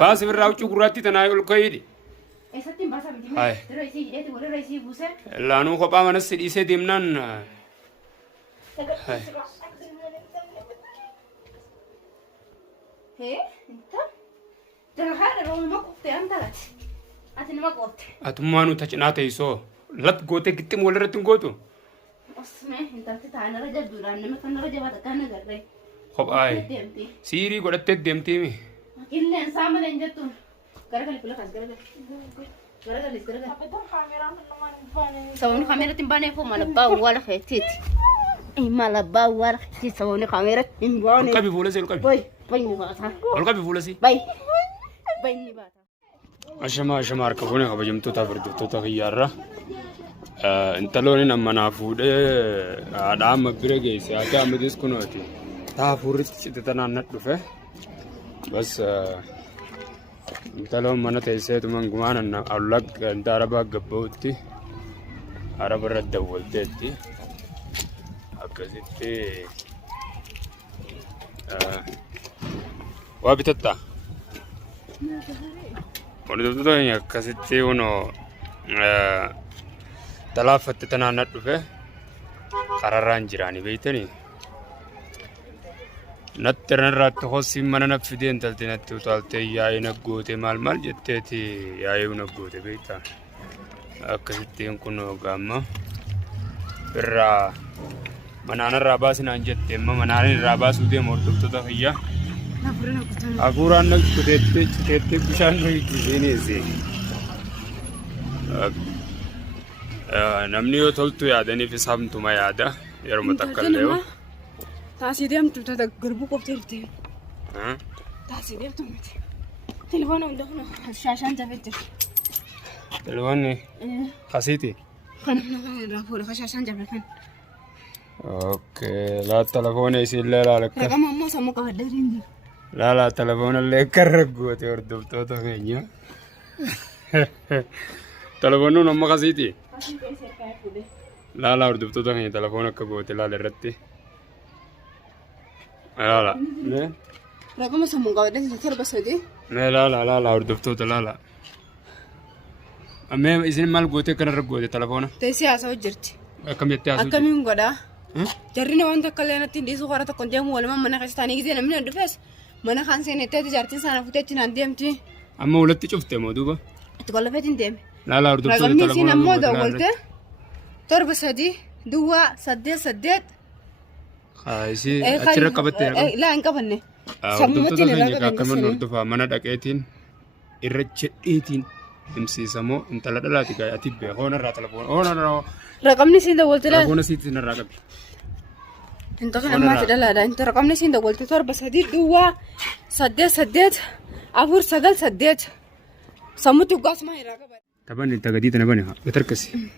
باس بالراو شكراتي تنايل كويدي إيستين باسا بدي هاي رئيسي جدتي ولا رئيسي بوسة لانو خبا من السديسة ديمنان هاي هي أنت ترى هذا لو ما قلت أنت لا أتني ما قلت أتمانو تجناته يسوع لب قوتك كتير ولا رتين قوتو اسمع أنت تتعنا رجع دوران لما كان رجع بعد كان قرر خب آي سيري قد تدمتي مي إلا إنسان ما لنجتون قرر لي كل خاص قرر لي سووني كاميرا تنباني فو مالبا ولا خيتيت إيه مالبا ولا خيتيت سووني كاميرا تنباني القبي فولسي القبي باي نباتا القبي فولسي باي نباتا أشما أركبوني خبجمتو تفردو تغييرة انت لوني نما نافود ادام بريغي ساتا مديس كنوتي تافورت تتنانت دفه بس انت لون من تيسيت من غمان اولك انت عربا غبوتي عرب رد ولدتي اكزتي وابتتا ونده يا كزتي ونو تلافت تنانت دفه قراران جراني بيتني نترن رات خوسي من نفدين تلتنت تالتي يا ينغوتي مال جتتي يا ينغوتي بيتا اكستين كنو غاما برا منانا راباس نانجت ما منانا راباس ودي مرتبط تخيا اغوران نكتت بشان نيجي زي namni yoo toltu yaadanii fi saamtuma yaada yeroo matakkallee taasii deemtu tata garbuu qoftee jirti taasii deemtu miti telefoona hunda kana shaashaan jabete telefoonni kasiiti kana irraa fuudha shaashaan jabatan okay laa telefoona isillee laalakka raqama ammoo sammuu qabadda diindi laalaa telefoona illee karra goote hordoftoota keenya telefoonni amma kasiiti لا لا أردت تدخل تلفونك كبوت لا لرتي لا لا نه رقم سمو قاعدة تذكر بس هذي لا لا لا لا لا أردت لا لا أمي إذن مال قوتي كنا رجوتي تلفونه تيسي أسوي جرتي كم يتأسف كم يوم قدا جرينا وانت كلنا تندي سوكرة تكون جامو ولا ما منا خستاني كذا من الدفاس منا خانسين تيجي جرتين سنة فتيت ناديم تي أما ولدت شفته مودوبا تقول فتين ديم لا لا أردت رقم نسينا مودا قلته تربس هدي دوا سديت خايسي أشرك قبته لا إنك بني سمعتني لا كمان نردفع منا دقيتين إرجعتين إمسي سمو أنت لا لا تيجي أتيبه هون الرات تلفون هون رقم نسينا قلت لا هون نسيت الرقم أنت كنا ما تدلا لا أنت رقم نسينا قلت تربس هدي دوا سديت أفور سجل سديت سمعت قاس ما يراقب طبعا أنت قديت أنا بني بتركسي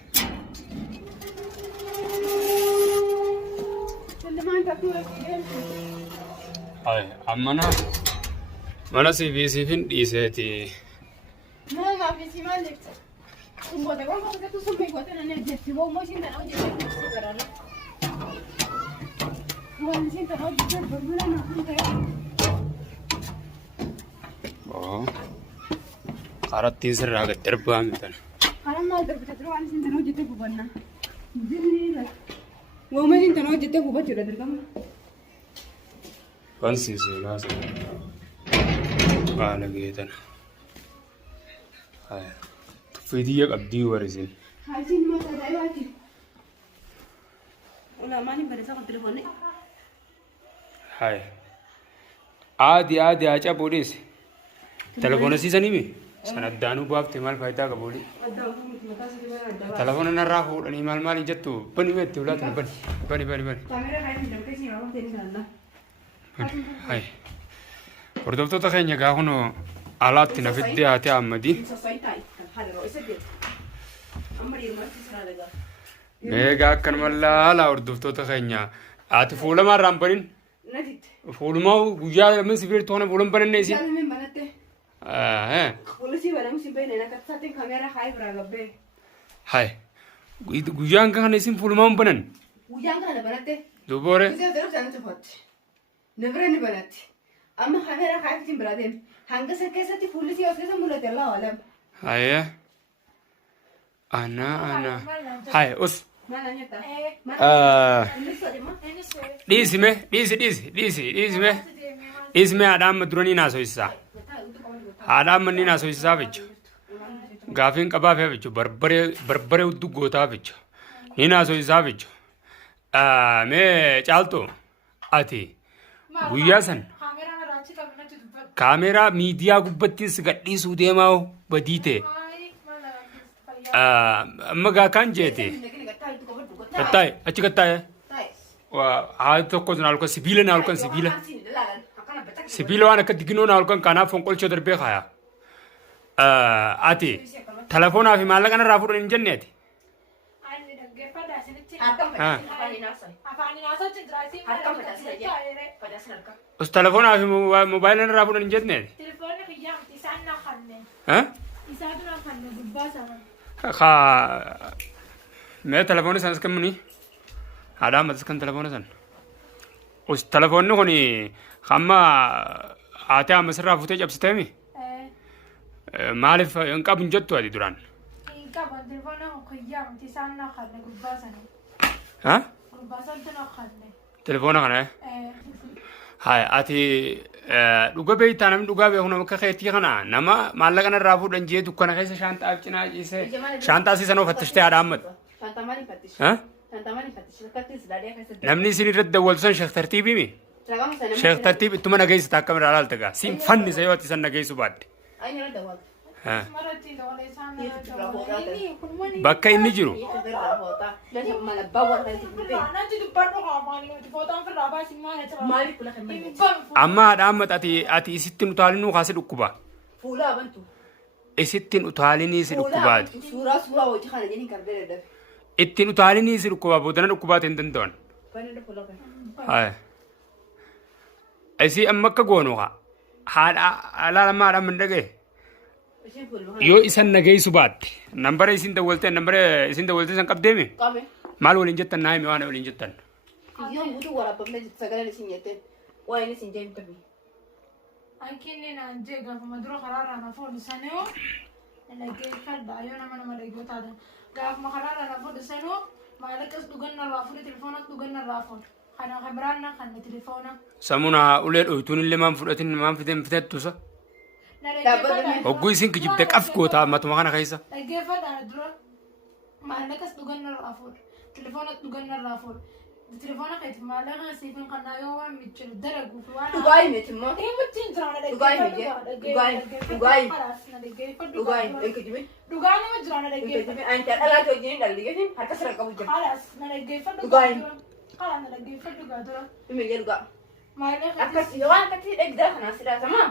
هاي أمنا mana si fin dhiiseeti. ما في سي مالك ثم بدك والله بدك تصمي قوتنا نجت هو مش انت نوجد سكر هو مش انت نوجد بربنا نحن قرات تنسر راقة تربها مثلا قرام ما درب تروح على انت نوجد تبغنا دلني وما انت نوجد تبغى بتر دركم فانسي سيلاس قال جيتنا هاي تفيديك أبدي ورزين عايزين ما تدعياتي ولا ماني بريسا قد تليفوني هاي عادي أجا بوليس تليفون سيزاني مي سندانو باب تمال فايدا كبولي تليفون نرافو أني مال جتو بني بيت ولا تنبني بني كاميرا خايف من كيسي ما تنسى الله هاي وردفتو تخيني كاهونو آلات نفدي هاتي أمدي ميغا كان ملا لا وردفتو تخيني آتي فولا ما رامبرين فولا ما وجا من سفير تونا فولا بنن نيسي فولا سي ولا مسي بين انا كتساتين كاميرا خايف راغبه هاي وجا كان نيسي فولا ما بنن وجا كان بنته دوباره نبرني بنات أما خميرة خايف تبردين هنقص كيسة فولتي أساسا مولد الله أعلم هيا أنا هاي أس ما لا نيتا dhiisime haadhaan duranii naasoo haadhaan manni naasoo isaa jecha gaafiin qabaafee jecha barbaree hudduu gootaa jecha ni naasoo isaa jecha mee caaltoo ati guyyaa san kaameeraa miidiyaa gubbattis gadhiisuu deemaa badii ta'e amma gaakaan jeete gattaa'e achi gattaa'e haa tokko sun halkan sibiila na halkan sibiila waan akka diginoo na halkan kanaaf fonqolchoo darbee kaayaa ati telefoonaa fi maallaqa narraa fudhan hin jenne ati us telefoonaa fi moobaayila narraa fudhan hin jenne ati mee telefoonni sanas kammuni haadhaan matas kan telefoona san us telefoonni kun hamma haatee amma sirraa fuutee cabsiteemi maaliif hin qabu hin jettu ati duraan telefoona kana hai ati dhuga beektaa namni dhugaa beeku nama akka keetii kana nama maallaqa narraa fuudhan jee dukkana keessa shaantaa cinaa ciisee shaantaa siisan ofattistee haadhaan matu namni isin irratti dawwaltu san sheekh tartiibii mi sheekh tartiib ittuma nageessita akka miraa laalta gaa siin fannisa yoo ati san nageessu baadde bakka inni jiru amma haadhaan mata ati isittiin utaalinuu kaase dhukkuba isittiin utaalinii si dhukkubaati ittiin utaalinii si dhukkubaa boodana dhukkubaati hin danda'an isii amma akka goonu haadha alaalama haadhaan mandhagee yoo isan nageessu baatte nambara isin dawwalte san qabdeemi maal waliin jettan naa himi waan waliin jettan Ankinni naan jee gaafuma dura karaarraa na fuudhisanoo dhaggeeffadha yoo nama dhaggeeffataa gaafuma karaarraa na fuudhisanoo maallaqas dhugannarraa fuudhe tilifoonas dhugannarraa fuudhe kana kabiraanna kan tilifoona samuna ulee dhoytuun illee maan fudhatin maan fiten fitettusa hogguu isin kijibde qaf gootaa matuma kana keessa dhaggeeffadha dura maallaqas dhugannarraa fuudhe tilifoonas dhugannarraa fuudhe telefoona keetti maallaqa siifin kannaa yoo waan michiru daraguuf waan dhugaa'ii miti immoo mutiin jiraana dhugaa'ii nama jiraana dhaggeeffadhu anta dhalaate wajjin dhalli harka sirra qabu jira halas na dhaggeeffadhu dhugaa'ii halas na dhaggeeffadhu gaadura himi jedhugaa maallaqa akkas yoo waan akkasii dhagdaa kanaa sidaatama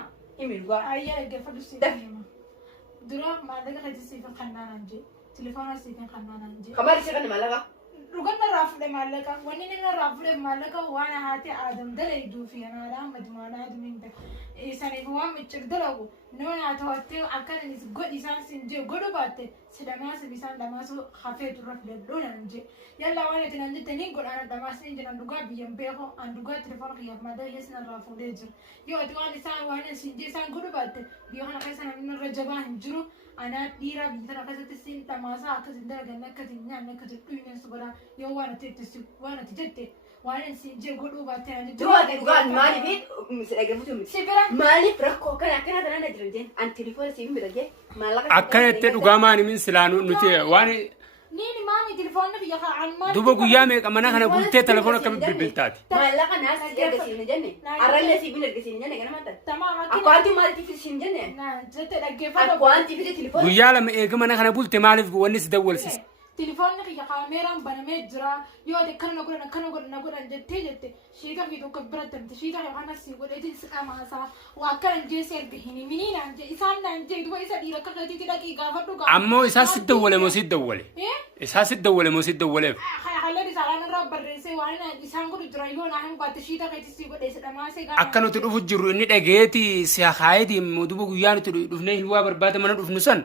himi dhugaa ayyaa dhaggeeffadhu siifin dura maallaqa keetti siifin kannaa naan jee telefoona siifin kannaa naan jee kabaari si kanni maallaqa dhuganarraa fuudhe maallaqa wanni narraa fuudhe maallaqa waan haatee aadam dalayduu fi anaadhaa madmaadhaa duminta saniif waan miccir dalagu noon haa ta'attee akkanis godhi isaan sin jee godhu baatte sidhamaasif isaan dhamaasu hafee turra filadhuu nan jee yalla waan ati nan jettanii godhaan dhamaasni jiran dhugaa biyyan beeko an dhugaa telefoona kiyyaaf madallee sinarraa fuudhee jira yoo ati waan isaan waan sin jee isaan godhu baatte biyya kana keessa namni irra jabaa hin jiru ana dhiiraa biyya kana keessatti sin dhamaasaa akkasin dalagan akkasin nyaanne akkasin dhuyne subara yoo waan ati jette waan sin jee godhuu baatte ani dhugaan maaliif dhaggeeffatu miti maaliif rakkoo kana akkana kana na jiran jeen an telefoona siif mira jee maallaqa akkanatti dhugaa maani min silaanu nuti waan Nini mami telefoonna biyya kaan maali duba guyyaa meeqa mana kana bultee telefoona akkamitti bilbiltaati maallaqa naas ergasiin jenne arrallee siif ergasiin jenne kana mata tamaam akwaanti maaliif siin jenne na jette dhaggeeffadhu akwaanti fi telefoona guyyaa lama eega mana kana bulte maaliif wanni si dawwalsiise telefoonni biyya kaameeraan banamee jira yoo akkana godhan jette shiita fi tokko birattamte shiita kana si godheetiin si dhamaasaa waa akkana jeessi erga hin himiniin naan jee isaan naan jee duba isa dhiira akka keetiitti dhaqii gaafadhu ammoo isaa si dawwale moo si dawwale isaa si dawwale moo si dawwaleef halleen isaan irraa barreessee waan isaan godhu jira yoo naa hin baatte shiita keetti si godhee si dhamaasee akka nuti dhufu jirru inni dhageeti si haayitii duba guyyaa nuti dhufnee hilwaa barbaada mana dhufnu san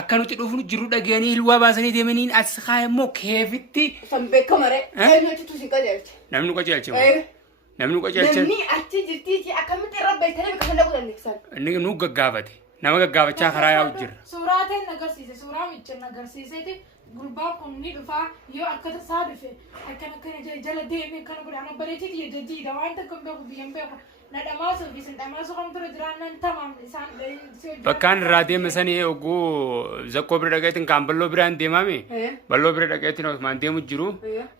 akka nuti dhufnu jiru dhageanii hilwaa baasanii deemanii as kaayammoo keefitti san beekamare eenyutu si qajeelche namni qajeelche namni qajeelche namni achi jirtiiti akkamitti rabbi tana bika fallaqu dandeessan inni nu gaggaafate nama gaggaafachaa karaa yaa'u jira suuraa ta'e agarsiise suuraa miccin agarsiiseeti gurbaan kun ni dhufa yoo akkata isaa dhufe akkana jala deemee kana godhan bareechiti jajjiidha waan takka beeku biyyan beeku nadhamaasu bisin dhamaasu kan ture jiraannan tamam isaan bakkaan irraa deeme sanii oguu zakkoo bira dhaqeetiin kaan balloo biraan deemame balloo bira dhaqeetiin osmaan deemu jiru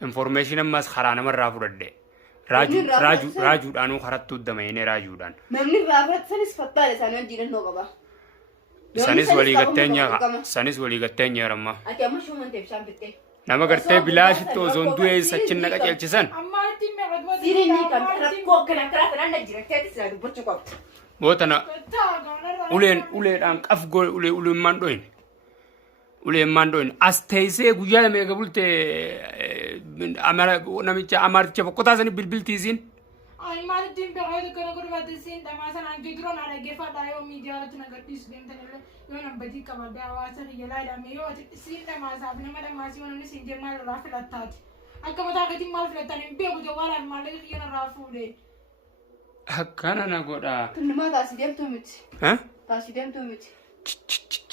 information ammas karaa namarraa fudhadhe raajuudhaanuu karattuu damayne raajuudhaan namni raafat sanis fattaadha isaan jirannoo qaba sanis walii gatteenya ramma ati amma shuman teebisaan bittee nama gartee bilaashitti osoon du'ee sachin naqa ceelchisan ammaatti meeqaduma sirinni kan rakkoo kana karaa kanaan jirteetti isaa dubbachuu qabdu bootana uleedhaan qaf goe uleemmaan dhoyin uleemmaan dhoyin as teessee guyyaa lama eega bulte namicha amaarticha boqqotaasanii bilbiltiisiin ay maalitti beekaa kana godhumatti siin dhamaasan hangi duroon dhaggeeffadhaa yoo miidiyaarratti nagadhiisu deemtanillee yoo nambatii qabadde hawaasa riyyalaa hidhamne yoo siin dhamaasaaf nama dhamaasii yoo namni siin jee maal irraa filattaati akka mataa gatiin maal filattan hin beeku jawwaalaan maallee xiyyan irraa fuudhe akkana na godhaa tunnumaa taasii deemtuu miti taasii deemtuu miti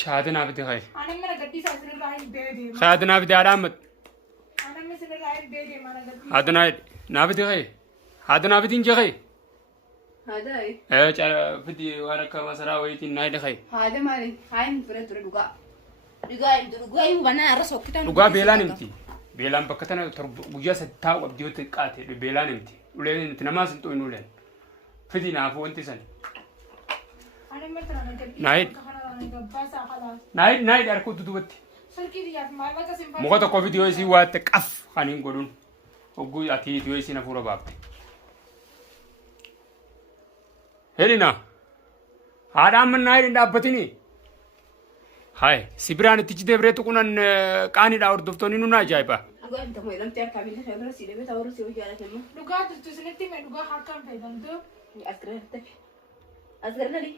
chaatinaaf itti ka'e ani mana gadhiisaa isinirraa hin beedeema chaatinaaf itti haadhaammat ani isinirraa hin beedeema na gadhiisaa haadhanaaf itti ka'e haadhanaaf ittiin jee ka'e haadha fiti waan akka masaraa wayitiin naa hidha ka'e haadha maali haadha fira ture dhugaa hubannaa irra sokkitan dhugaa beelaan himti beelaan bakka tana guyyaa sadii qabdii yoo xiqqaate beelaan himti uleen himti namaas hin xooyin uleen fiti naafuu wanti san ani mana na gadhiisaa naayid gabbaasaa kalaas naayid harkuu dudubatti sarkii biyyaaf maallaqa sin muka tokko fiti yoo isii waatte qaf kan hin godhun hogguu ati yoo isiin hafuura baafte hedina haadhaan mannaa hedin dhaabbatini hai si biraan itti citee bireetu kunan qaanidha hordoftoonni nun ajaa'iba dhugaa hin tamu lamti harkaa bilisa irra si deemee ta'uu si hojii jaallatama dhugaa turtu isinitti hime dhugaa harkaan fayyadamtu as garnali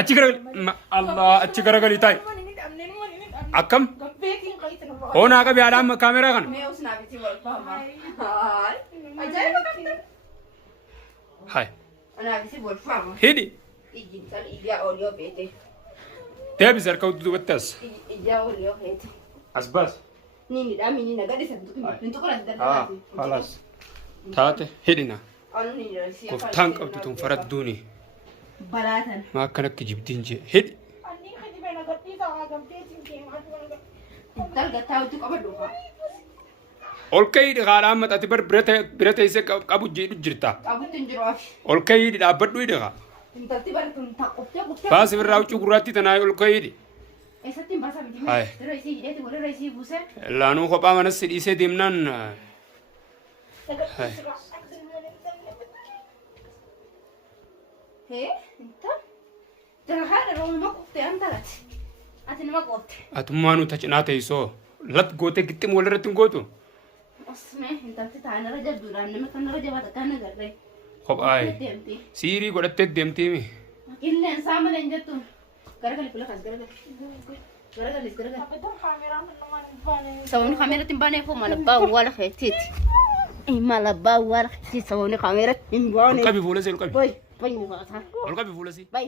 achi garagalii taa'e akkam hoonaa qabi haadhaan kaameraa kana mee usnaa biti wal fahama hai anaa biti wal fahama hidhi ijjintan ijaa oliyoo beete deebis harka dudubatti as ijaa oliyoo beete as baas nini dhaa mini nagadisa nintukuras daddabaati halas taate hidhina anu nini rasi koftaan qabdu tun faradduuni balaatan maa akkan akka jibdiin jee hidhi dalgattaawutti qabadhu faa ol ka'ii haadhaan maxati bar bira teessee qabu jedhu jirta qabutti hin jiru afi ol ka'ii dhaabbadhu hidhi haa intalti baratun taqqoftee guftee baasi birraa huccuu gurraatti tanaa ol ka'ii eessatti hin baasa miti Hai. dura isii hidheeti walirra isii buuse laanuu kophaa manas dhiisee deemnaan hee inta dara haadha rooma qoftee antalati ati nama qofte atummaanuu tacinaa teessoo lat gootee gixxim walirratti hin gootu osme intalti taanarra jabduudhaan nama kanarra jabaata kan agarree kophaa deemti siirii godhattee deemtiimi qilleensaa malee hin jettuun garagali fula kas garagalis sababni kaameeratti hin baaneefoo malabbaa awwaala keetiiti malabbaa awwaala keetiiti sababni kaameeratti hin baane ol qabi fuula sii ol qabi boy boy ni baataa ol qabi fuula sii bay